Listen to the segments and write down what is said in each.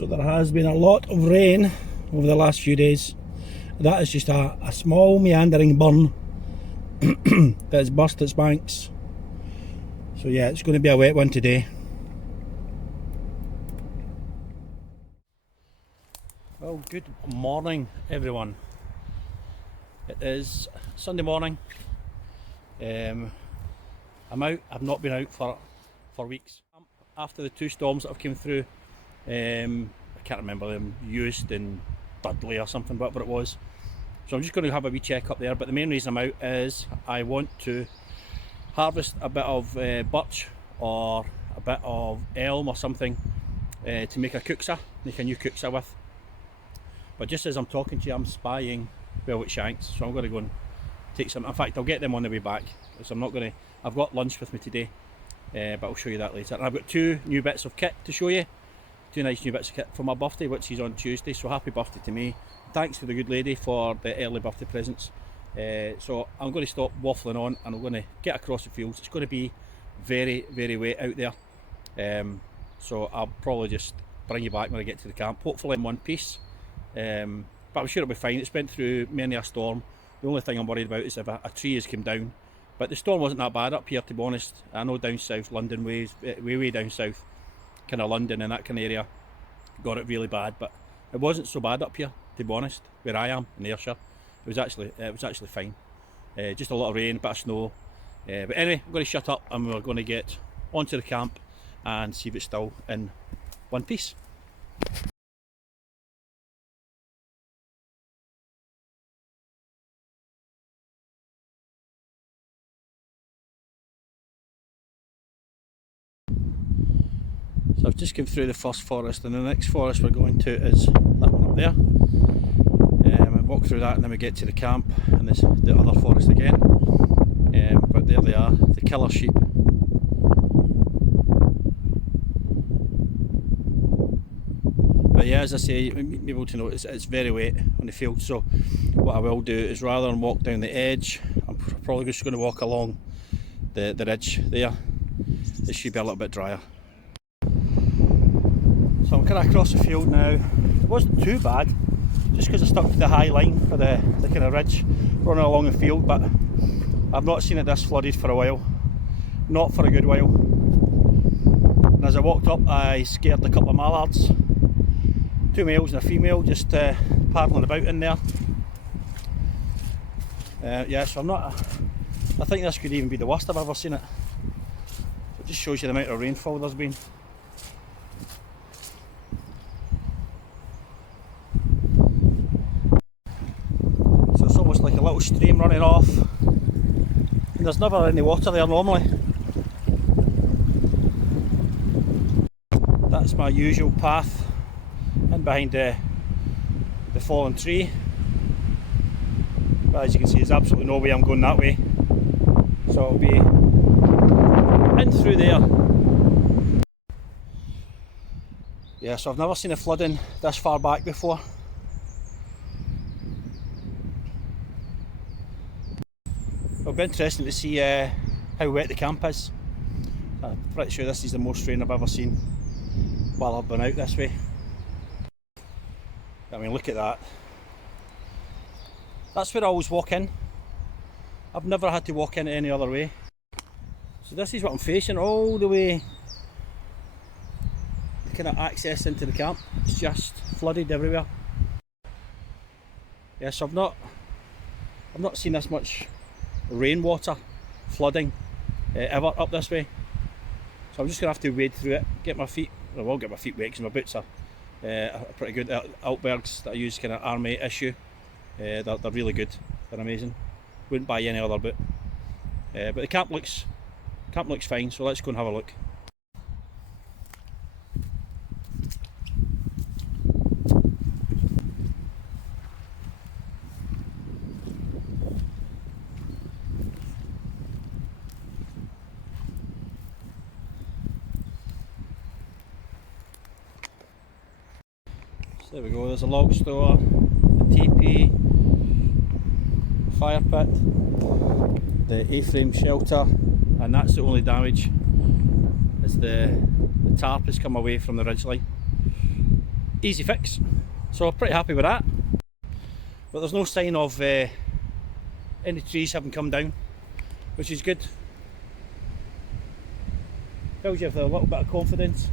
So there has been a lot of rain over the last few days. That is just a small meandering burn that has burst its banks. So yeah, it's going to be a wet one today. Well, good morning everyone. It is Sunday morning. I'm out. I've not been out for weeks. After the two storms that have come through, I can't remember them, Used and Dudley or something, whatever it was. So I'm just going to have a wee check up there, but the main reason I'm out is I want to harvest a bit of birch or a bit of elm or something to make a new cooksa with. But just as I'm talking to you, I'm spying velvet shanks, so I'm going to go and take some. In fact, I'll get them on the way back, so I'm not going to. I've got lunch with me today, but I'll show you that later. And I've got two new bits of kit to show you. Two nice new bits of kit for my birthday, which is on Tuesday, so happy birthday to me. Thanks to the good lady for the early birthday presents. So I'm going to stop waffling on and I'm going to get across the fields. It's going to be very, very wet out there. So I'll probably just bring you back when I get to the camp, hopefully in one piece. But I'm sure it'll be fine. It's been through many a storm. The only thing I'm worried about is if a tree has come down. But the storm wasn't that bad up here, to be honest. I know down south, London way down south, kind of London and that kind of area, got it really bad. But it wasn't so bad up here, to be honest, where I am in Ayrshire. It was actually fine. Just a lot of rain, a bit of snow. But anyway, I'm going to shut up and we're going to get onto the camp and see if it's still in one piece. So I've just come through the first forest, and the next forest we're going to is that one up there. And walk through that and then we get to the camp, and there's the other forest again. But there they are, the killer sheep. But yeah, as I say, you'll be able to notice it's very wet on the field, so what I will do is, rather than walk down the edge, I'm probably just going to walk along the ridge there. This should be a little bit drier. So I'm kind of across the field now. It wasn't too bad, just because I stuck to the high line for the kind of ridge running along the field, but I've not seen it this flooded for a while, not for a good while. And as I walked up, I scared a couple of mallards, two males and a female, just paddling about in there. Yeah, so I think this could even be the worst I've ever seen it. It just shows you the amount of rainfall there's been. Like a little stream running off, and there's never any water there normally. That's my usual path in behind the fallen tree, but as you can see, there's absolutely no way I'm going that way, so I'll be in through there. Yeah, so I've never seen a flooding this far back before. It'll be interesting to see how wet the camp is. I'm pretty sure this is the most rain I've ever seen while I've been out this way. I mean, look at that. That's where I always walk in. I've never had to walk in any other way. So this is what I'm facing all the way. The kind of access into the camp. It's just flooded everywhere. Yeah, so I've not seen this much rainwater flooding ever up this way, so I'm just gonna have to wade through it, get my feet, I will get my feet wet because my boots are pretty good. Altbergs that I use, kind of army issue. They're really good, they're amazing, wouldn't buy any other boot. But the camp looks fine, so let's go and have a look. So there we go, there's a log store, a teepee, fire pit, the A-frame shelter, and that's the only damage, is the tarp has come away from the ridge line. easy fix. So pretty happy with that. But there's no sign of any trees having come down, which is good. Fills you with a little bit of confidence.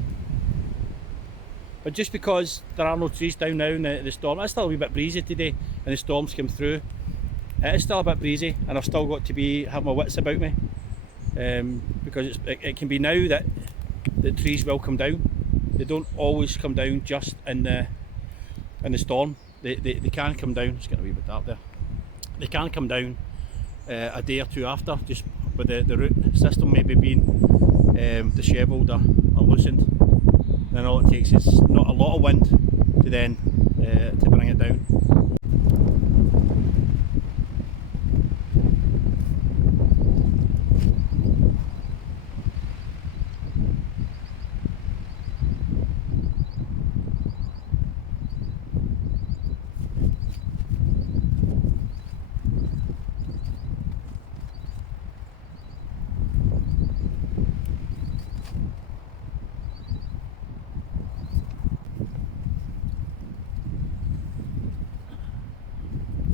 But just because there are no trees down now in the storm, it's still a wee bit breezy today and the storms came through. It is still a bit breezy and I've still got to have my wits about me, because it can be now that the trees will come down. They don't always come down just in the storm. They can come down. It's getting a wee bit dark there. They can come down a day or two after, just with the root system maybe being dishevelled or loosened. And all it takes is not a lot of wind to then to bring it down.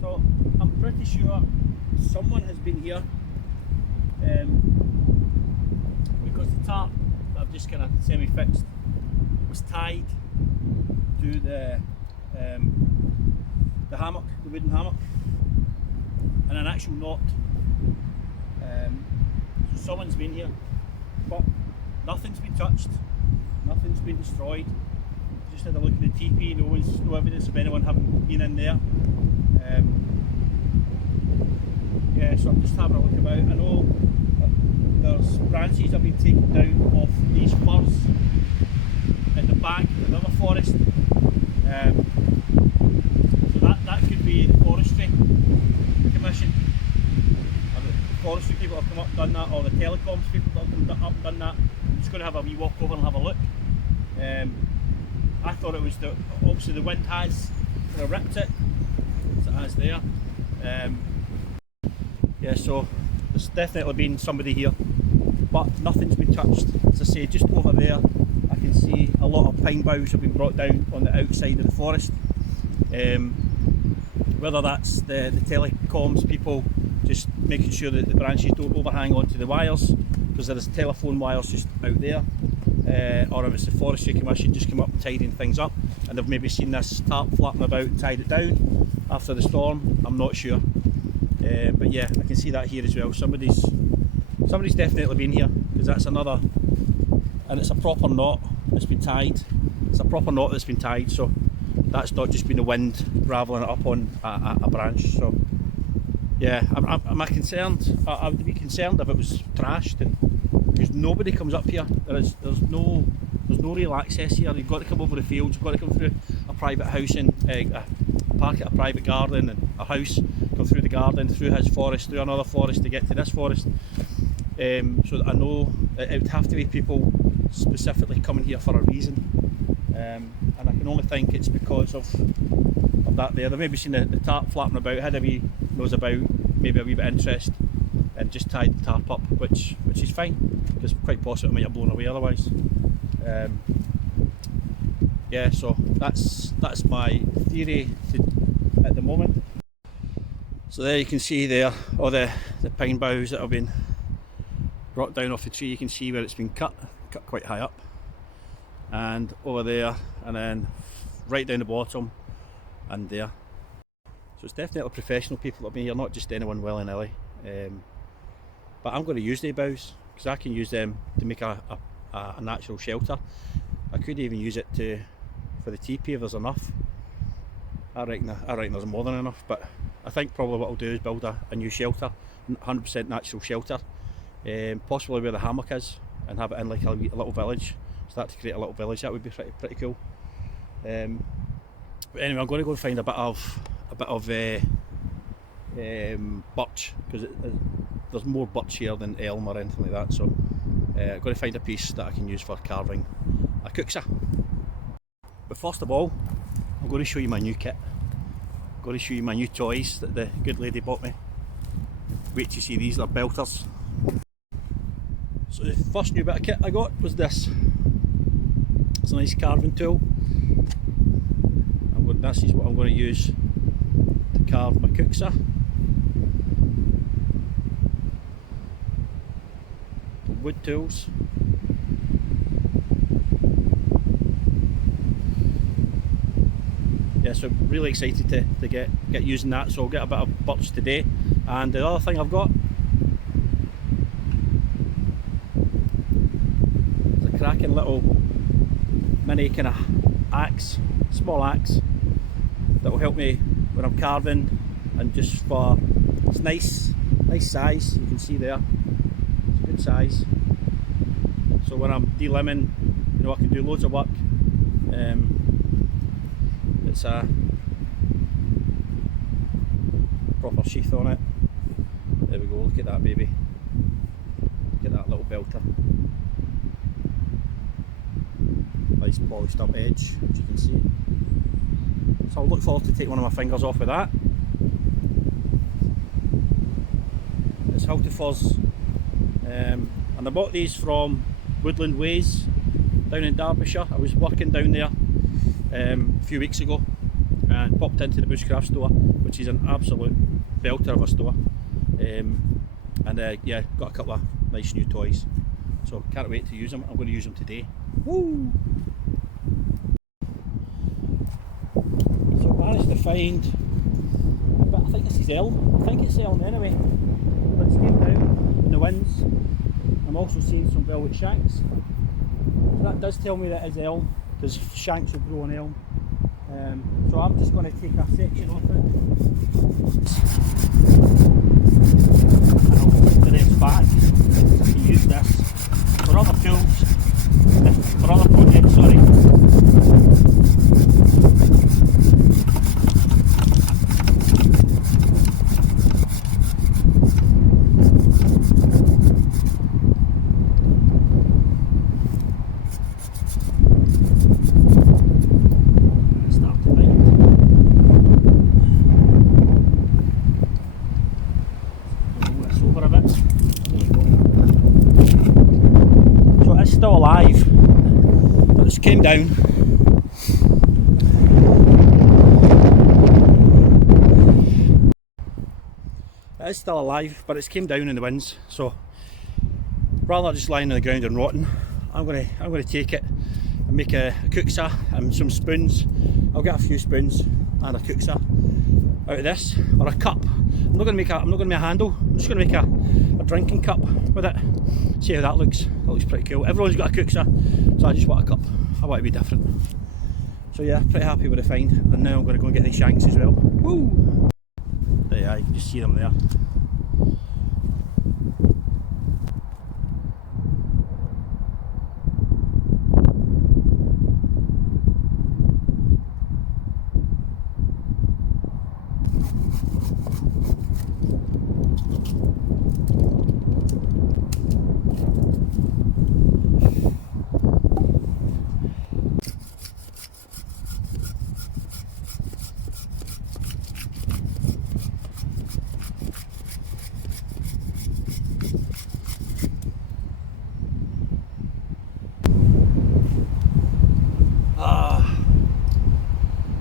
So I'm pretty sure someone has been here, because the tarp that I've just kind of semi-fixed was tied to the hammock, the wooden hammock, and an actual knot. So someone's been here, but nothing's been touched, nothing's been destroyed. Just had a look at the teepee, no evidence of anyone having been in there. Yeah, so I'm just having a look about. I know there's branches that have been taken down off these firs in the back of the other forest. So that could be the forestry commission, or the forestry people have come up and done that, or the telecoms people that have come up and done that. I'm just going to have a wee walk over and have a look. I thought it was obviously the wind has kind of ripped it, as it has there. Yeah, so there's definitely been somebody here, but nothing's been touched. As I say, just over there I can see a lot of pine boughs have been brought down on the outside of the forest. Whether that's the telecoms people just making sure that the branches don't overhang onto the wires, because there's telephone wires just out there, or if it's the forestry commission just come up and tidying things up and they've maybe seen this tarp flapping about and tied it down after the storm. I'm not sure. But yeah, I can see that here as well. Somebody's definitely been here, because that's another, and it's a proper knot that's been tied. It's a proper knot that's been tied, so that's not just been the wind ravelling it up on a branch. So yeah, am I concerned? I would be concerned if it was trashed, and because nobody comes up here. There's no real access here. You've got to come over the fields. You've got to come through a private house and park at a private garden and a house. Go through the garden, through his forest, through another forest to get to this forest. So that I know it would have to be people specifically coming here for a reason, and I can only think it's because of that there. They've maybe seen the tarp flapping about, had a wee nose about, maybe a wee bit of interest, and just tied the tarp up, which is fine, because quite possibly it might have blown away otherwise. Yeah, so that's my theory at the moment. So there you can see there all the pine boughs that have been brought down off the tree. You can see where it's been cut quite high up, and over there, and then right down the bottom, and there. So it's definitely professional people that have been here, not just anyone willy-nilly. But I'm going to use the boughs, because I can use them to make a natural shelter. I could even use it for the teepee if there's enough. I reckon there's more than enough, but I think probably what I'll do is build a new shelter, 100% natural shelter, possibly where the hammock is, and have it in like a little village. Start to create a little village. That would be pretty cool. But anyway, I'm going to go and find a bit of birch, because there's more birch here than elm or anything like that. So I'm going to find a piece that I can use for carving a cooksa. But first of all, I'm going to show you my new kit. I'm going to show you my new toys that the good lady bought me. Wait till you see these, they're belters. So the first new bit of kit I got was this. It's a nice carving tool. this is what I'm going to use to carve my cooksa. Wood tools. Yeah, so really excited to get using that. So I'll get a bit of birch today. And the other thing I've got is a cracking little mini kind of axe, small axe, that will help me when I'm carving, and just for, it's nice size, you can see there, it's a good size. So when I'm delimbing, you know, I can do loads of work. It's a proper sheath on it. There we go, look at that baby. Look at that little belter. Nice polished up edge, as you can see. So I'll look forward to taking one of my fingers off with that. It's hultafors, and I bought these from Woodland Ways down in Derbyshire. I was working down there a few weeks ago and popped into the bushcraft store, which is an absolute belter of a store, and yeah, got a couple of nice new toys, so can't wait to use them. I'm going to use them today. Woo! So I managed to find a bit, I think this is elm, I think it's elm anyway, but it's came down in the winds. I'm also seeing some velvet shanks, so that does tell me that it is elm, because shanks will grow on elm. So I'm just going to take a section off it and I'll put the rest back and use this for other tools, for other projects, sorry. Still alive, but it's came down. It is still alive, but it's came down in the winds. So rather than just lying on the ground and rotting, I'm gonna take it and make a cooksa and some spoons. I'll get a few spoons and a cooksa out of this, or a cup. I'm not gonna make a handle. I'm just gonna make a drinking cup with it. See how that looks. That looks pretty cool. Everyone's got a cooksa, so I just want a cup. I want to be different. So yeah, pretty happy with the find. And now I'm going to go and get these shanks as well. Woo! There you are, you can just see them there.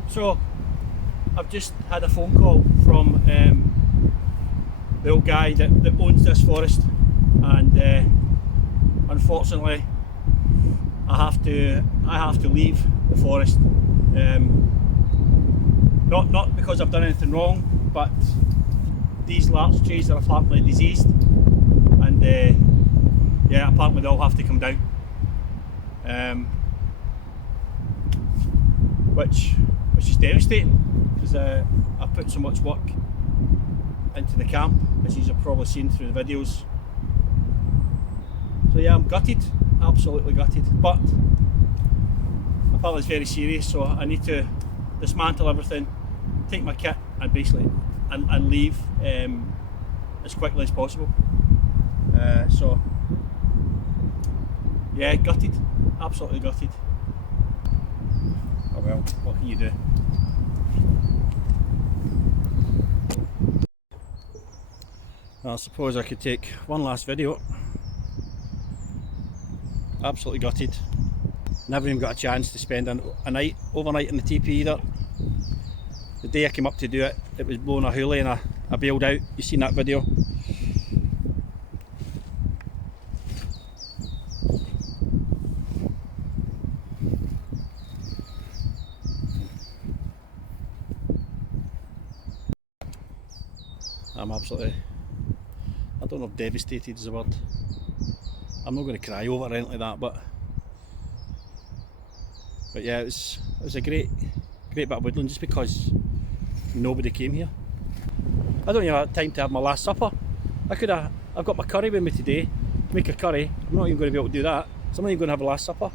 So I've just had a phone call from the old guy that owns this forest, and unfortunately I have to leave the forest. Not because I've done anything wrong, but these larch trees are apparently diseased, and yeah, apparently they all have to come down, which is devastating, because I put so much work into the camp, as you've probably seen through the videos. So yeah, I'm gutted, absolutely gutted, but apparently it's very serious, so I need to dismantle everything, take my kit and basically and leave as quickly as possible. So yeah, gutted, absolutely gutted. Oh well, what can you do? I suppose I could take one last video. Absolutely gutted. Never even got a chance to spend a night, overnight in the teepee either. the day I came up to do it, it was blowing a hoolie and I bailed out. You seen that video? I'm absolutely, I don't know if devastated is the word. I'm not going to cry over it or anything like that, but yeah, it was a great bit of woodland just because nobody came here. I don't even have time to have my last supper. I've got my curry with me today to make a curry. I'm not even going to be able to do that, so I'm not even going to have a last supper.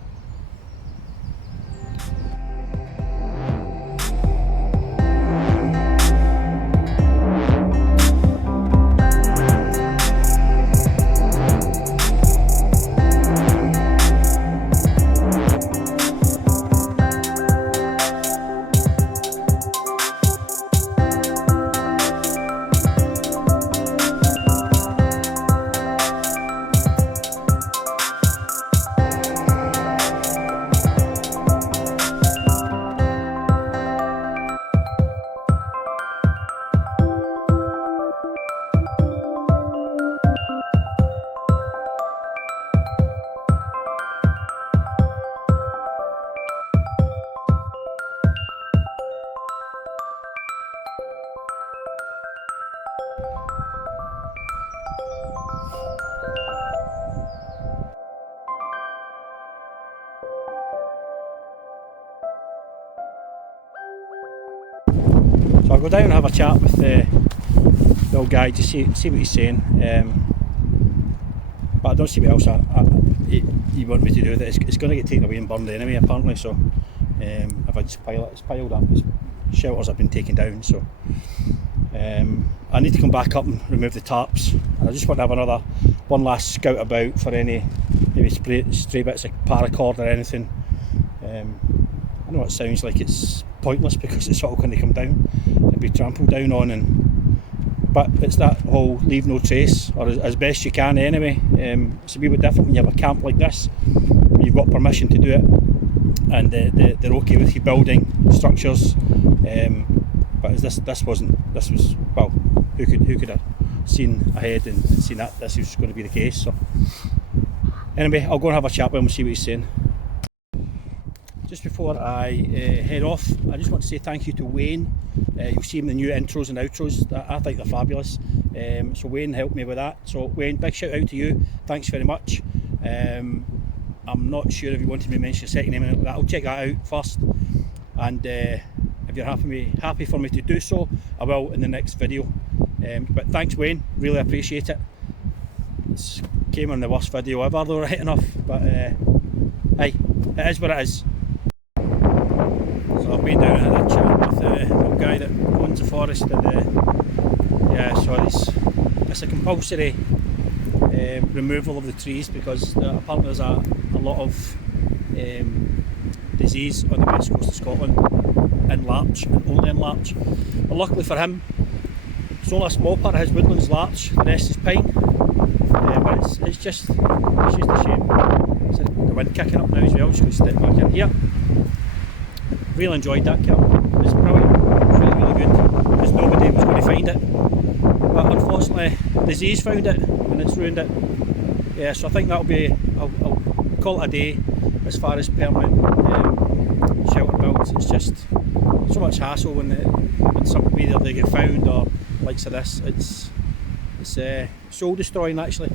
So I'll go down and have a chat with the old guy to see what he's saying, but I don't see what else he want me to do with it. It's going to get taken away and burned anyway apparently, so if I just pile it, it's piled up, it's shelters have been taken down, so I need to come back up and remove the tarps, and I just want to have one last scout about for any maybe stray bits of paracord or anything. I know it sounds like it's pointless because it's all going to come down and be trampled down on, but it's that whole leave no trace, or as best you can anyway. It's a wee bit different when you have a camp like this. You've got permission to do it, and they're okay with you building structures. But this was well, who could have seen ahead and seen that this was going to be the case. So anyway, I'll go and have a chat with him and see what he's saying. Just before I head off, I just want to say thank you to Wayne. You'll see him in the new intros and outros. I think they're fabulous. So Wayne helped me with that. So Wayne, big shout out to you. Thanks very much. I'm not sure if you wanted me to mention a second name or anything like that. I'll check that out first. And if you're happy for me to do so, I will in the next video. But thanks Wayne, really appreciate it. It came in the worst video ever though, right enough. But hey, it is what it is. So I've been down and had a chat with the old guy that owns the forest, and yeah, so it's a compulsory removal of the trees because apparently there's a lot of disease on the west coast of Scotland in larch, and only in larch. But luckily for him, it's only a small part of his woodlands larch, the rest is pine. But it's just a shame. So the wind kicking up now as well, just going to step back in here. Really enjoyed that kill. It was brilliant. It was really good because nobody was going to find it. But unfortunately, disease found it and it's ruined it. Yeah, so I think that'll be. I'll call it a day as far as permanent shelter builds. It's just so much hassle when something either they get found or likes of this. It's soul destroying actually,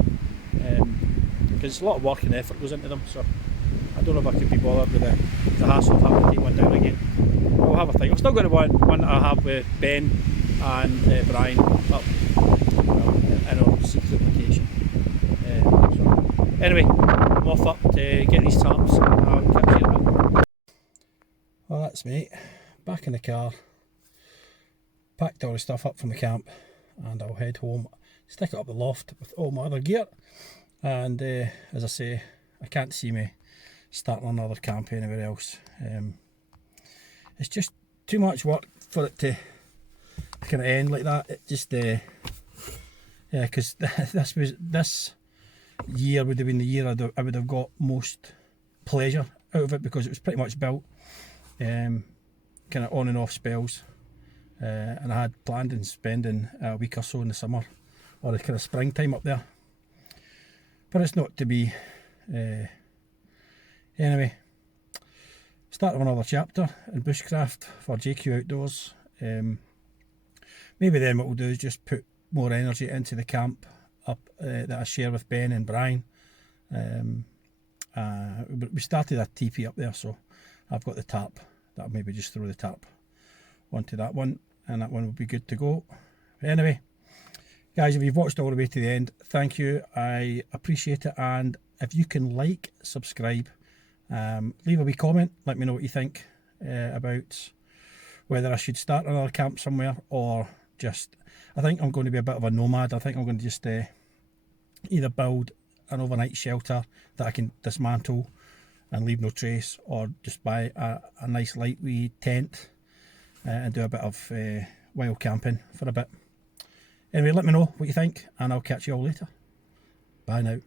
because a lot of work and effort goes into them. So I don't know if I could be bothered with the hassle of having to take one down again. I'll have a think. I'm still going to want one that I have with Ben and Brian up in our secret location. So anyway, I'm off up to get these tarps and I'll catch you in a bit. Well, that's me, back in the car, packed all the stuff up from the camp, and I'll head home, stick it up the loft with all my other gear, and as I say, I can't see me starting another camp anywhere else. It's just too much work for it to kind of end like that. It just yeah, because this year would have been the year I would have got most pleasure out of it, because it was pretty much built, kind of on and off spells, and I had planned on spending a week or so in the summer or the kind of springtime up there, but it's not to be. Anyway, start of another chapter in bushcraft for JQ Outdoors. Maybe then what we'll do is just put more energy into the camp up that I share with Ben and Brian. We started a teepee up there, so I've got the tarp. That'll maybe just throw the tarp onto that one, and that one will be good to go. Anyway, guys, if you've watched all the way to the end, thank you. I appreciate it, and if you can like, subscribe, leave a wee comment, let me know what you think about whether I should start another camp somewhere or just, I think I'm going to be a bit of a nomad. I think I'm going to just either build an overnight shelter that I can dismantle and leave no trace, or just buy a nice light wee tent and do a bit of wild camping for a bit. Anyway, let me know what you think, and I'll catch you all later. Bye now.